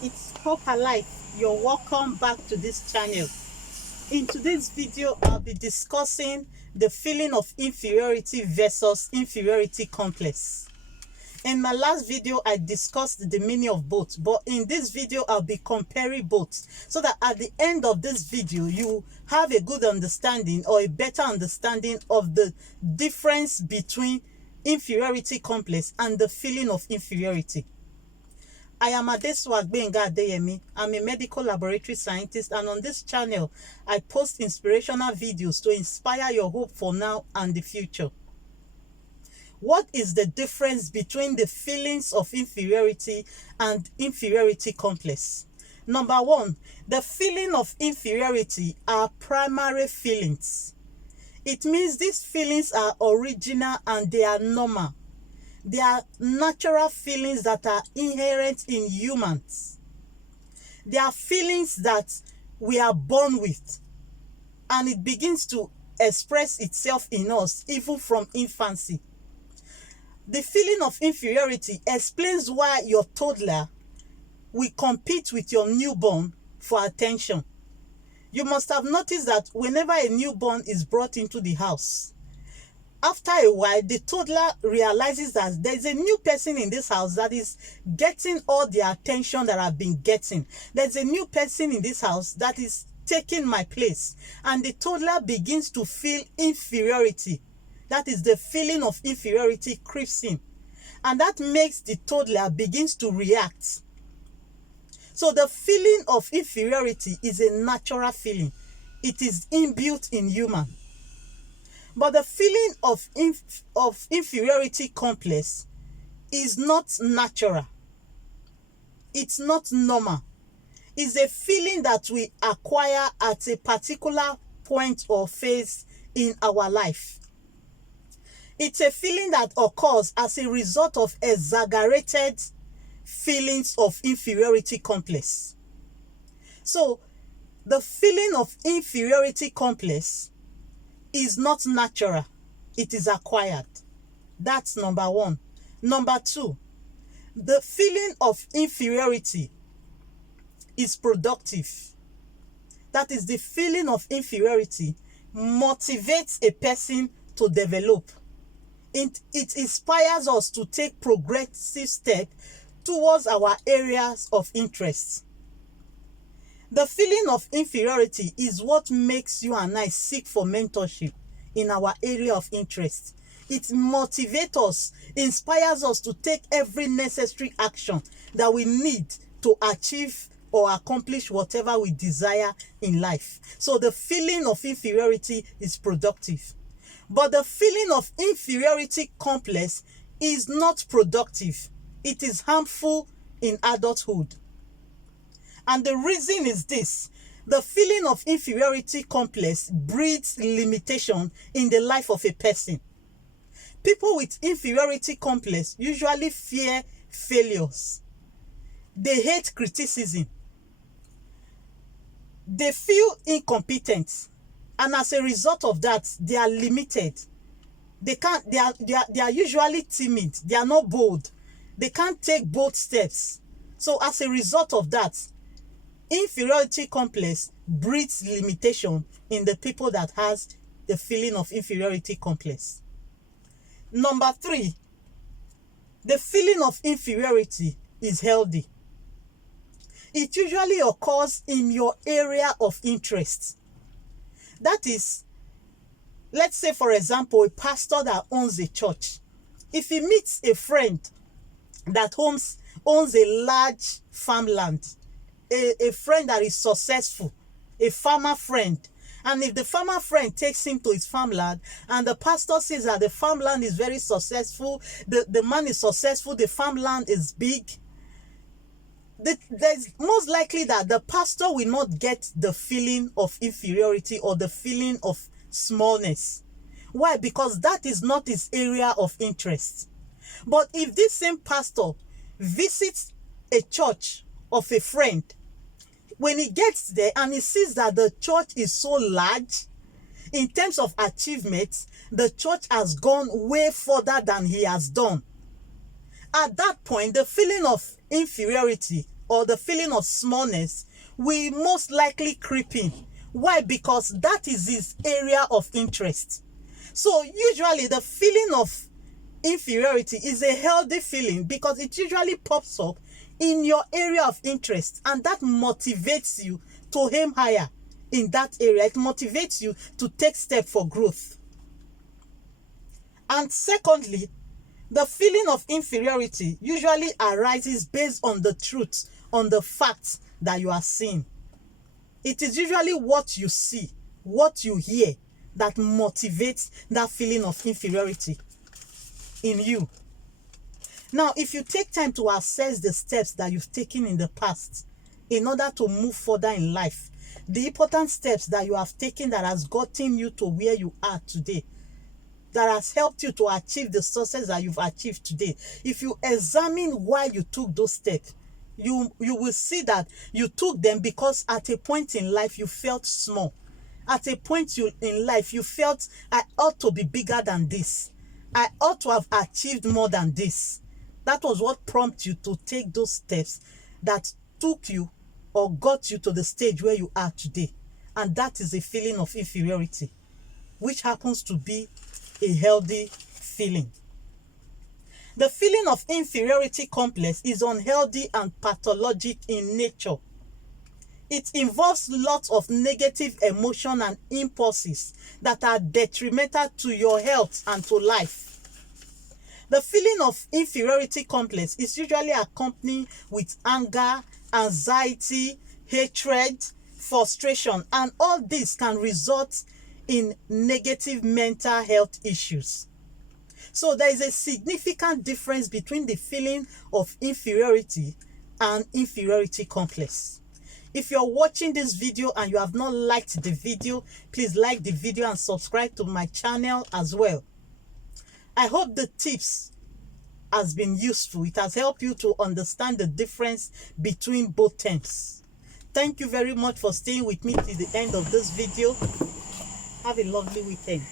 It's Hope Alive. You're welcome back to this channel. In today's video, I'll be discussing the feeling of inferiority versus inferiority complex. In my last video, I discussed the meaning of both, but in this video, I'll be comparing both so that at the end of this video, you have a good understanding or a better understanding of the difference between inferiority complex and the feeling of inferiority. I am Adesua Gbenga Adeyemi. I'm a medical laboratory scientist, and on this channel, I post inspirational videos to inspire your hope for now and the future. What is the difference between the feelings of inferiority and inferiority complex? Number one, the feeling of inferiority are primary feelings. It means these feelings are original and they are normal. They are natural feelings that are inherent in humans. They are feelings that we are born with, and it begins to express itself in us even from infancy. The feeling of inferiority explains why your toddler will compete with your newborn for attention. You must have noticed that whenever a newborn is brought into the house, after a while, the toddler realizes that there's a new person in this house that is getting all the attention that I've been getting. There's a new person in this house that is taking my place. And the toddler begins to feel inferiority. That is, the feeling of inferiority creeps in. And that makes the toddler begins to react. So the feeling of inferiority is a natural feeling. It is inbuilt in human. But the feeling of inferiority complex is not natural. It's not normal. It's a feeling that we acquire at a particular point or phase in our life. It's a feeling that occurs as a result of exaggerated feelings of inferiority complex. So, the feeling of inferiority complex is not natural. It is acquired. That's number one. Number two, the feeling of inferiority is productive. That is, the feeling of inferiority motivates a person to develop. It inspires us to take progressive steps towards our areas of interest. The feeling of inferiority is what makes you and I seek for mentorship in our area of interest. It motivates us, inspires us to take every necessary action that we need to achieve or accomplish whatever we desire in life. So the feeling of inferiority is productive. But the feeling of inferiority complex is not productive. It is harmful in adulthood. And the reason is this: the feeling of inferiority complex breeds limitation in the life of a person. People with inferiority complex usually fear failures. They hate criticism. They feel incompetent. And as a result of that, they are limited. They are usually timid. They are not bold. They can't take bold steps. So as a result of that, inferiority complex breeds limitation in the people that has the feeling of inferiority complex. Number three, the feeling of inferiority is healthy. It usually occurs in your area of interest. That is, let's say, for example, a pastor that owns a church. If he meets a friend that owns a large farmland, a friend that is successful, a farmer friend, and if the farmer friend takes him to his farmland and the pastor sees that the farmland is very successful, the man is successful, the farmland is big, there's most likely that the pastor will not get the feeling of inferiority or the feeling of smallness. Why? Because that is not his area of interest. But if this same pastor visits a church of a friend, when he gets there and he sees that the church is so large, in terms of achievements, the church has gone way further than he has done. At that point, the feeling of inferiority or the feeling of smallness will most likely creep in. Why? Because that is his area of interest. So usually the feeling of inferiority is a healthy feeling because it usually pops up in your area of interest, and that motivates you to aim higher in that area. It motivates you to take steps for growth. And secondly, the feeling of inferiority usually arises based on the truth, on the facts that you are seeing. It is usually what you see, what you hear, that motivates that feeling of inferiority in you. Now, if you take time to assess the steps that you've taken in the past in order to move further in life, the important steps that you have taken that has gotten you to where you are today, that has helped you to achieve the success that you've achieved today, if you examine why you took those steps, you will see that you took them because at a point in life you felt small. At a point in life you felt, I ought to be bigger than this. I ought to have achieved more than this. That was what prompted you to take those steps that took you or got you to the stage where you are today. And that is a feeling of inferiority, which happens to be a healthy feeling. The feeling of inferiority complex is unhealthy and pathologic in nature. It involves lots of negative emotion and impulses that are detrimental to your health and to life. The feeling of inferiority complex is usually accompanied with anger, anxiety, hatred, frustration, and all this can result in negative mental health issues. So there is a significant difference between the feeling of inferiority and inferiority complex. If you're watching this video and you have not liked the video, please like the video and subscribe to my channel as well. I hope the tips has been useful. It has helped you to understand the difference between both terms. Thank you very much for staying with me till the end of this video. Have a lovely weekend.